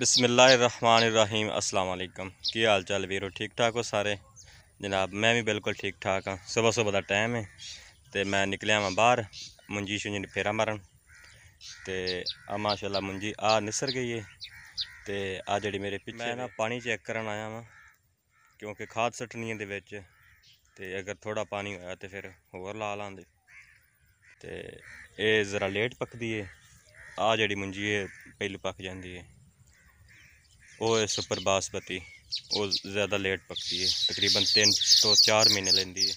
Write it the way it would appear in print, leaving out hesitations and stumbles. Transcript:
बिस्मिल्लाहिर्रहमानिर्रहीम अस्सलाम वालेकुम। की हाल चाल वीरो, ठीक ठाक हो सारे? जनाब मैं भी बिल्कुल ठीक ठाक हाँ। सुबह सुबह का टाइम है तो मैं निकलिया वहाँ बाहर मुंजी शुंजी फेरा मारन। तो आ माशाल्लाह मुंजी आ निसर गई है। तो आ जी मेरे पीछे मैं ना पानी चेक करन आया वहाँ, क्योंकि खाद सट्टनी है दे ते अगर थोड़ा पानी होया तो फिर होर ला लांदे। तो ये ज़रा लेट पकदी है। आ जी मुंजी है पहलू पक जाती है। वो सुपर बासमती वो ज़्यादा लेट पकती है, तकरीबन 3 तो 4 महीने लेंदी है।